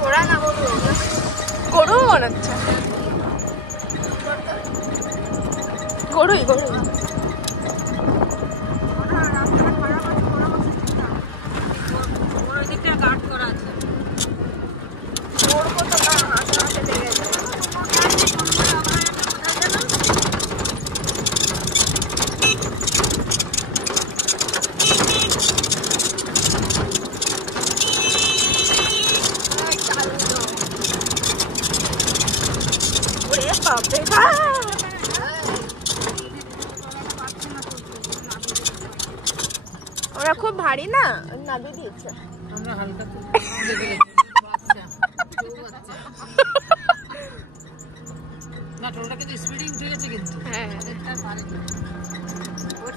ঘোড়া না গরু মনে হচ্ছে। গরুই গরু। ওরা খুব ভারী না, নাবি দিয়েছে।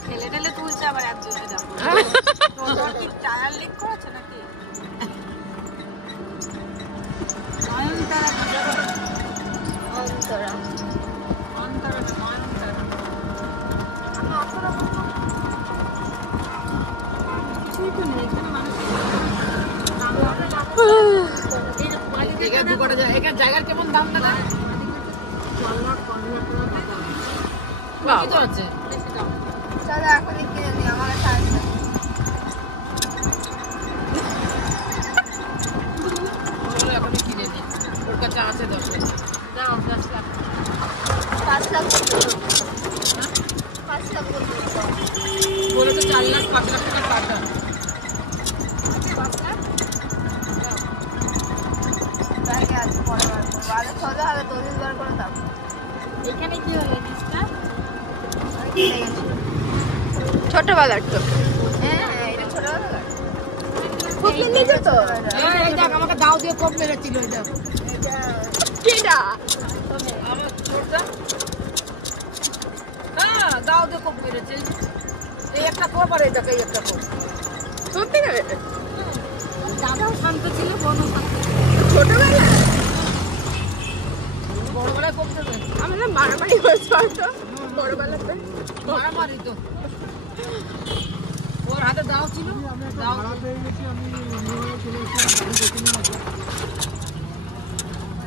ঠেলে ঠেলে তুলছে আবার একজনে যাবো টায়ার লিক করেছে নাকি? জায়গার কেমন দাম দাদা? এখনই কিনে নি, আমার কাছে এখনই কিনে নি, ওর কাছে আছে 10 লাখ। দাও 10 লাখ। 5 লাখ বলে তো 4 লাখ 5 লাখ টাকা টাকা। এখানে কি হলো জিনিসটা? ছোটবেলার তো। এটা ছোটবেলার খুব মিলেছে তো। এই দেখ আমাকে দাও দিয়ে কোপ মেরেছিল। এই দেখ কিডা আমার ছোটটা, হ্যাঁ দাও দিয়ে কোপ মেরেছে। এই একটা কোপ আর এই দেখ এই একটা কোপ। সত্যি করে দাদাও শান্ত ছিল, বোনও শান্ত ছিল। ছোটবেলা বড়বেলায় কোপ দেবে। আমরা মারামারি হয়েছে হয়তো বড়বেলাতে। মারামারি তো ওর হাতে দাও ছিল। দাও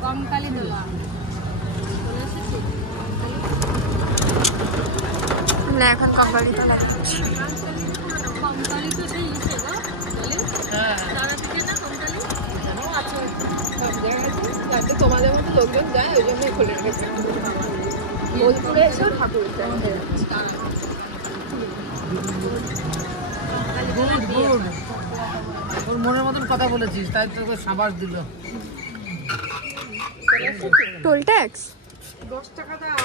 কমকালি দোলা না, এখন কমকালি তো না। কমকালি তো সেই ইসে গো বলে। হ্যাঁ তারা থেকে না কমকালি জানো আছে যাতে তোমাদের মতো লোকজন যায়, ওই জন্যই খুলে রেখেছে। বোলপুরে এসেও ঠাকুর ওর মনের মতন কথা বলেছিস, তাই তোকে সাবাস দিল। টোল ট্যাক্স 10 টাকা দাও।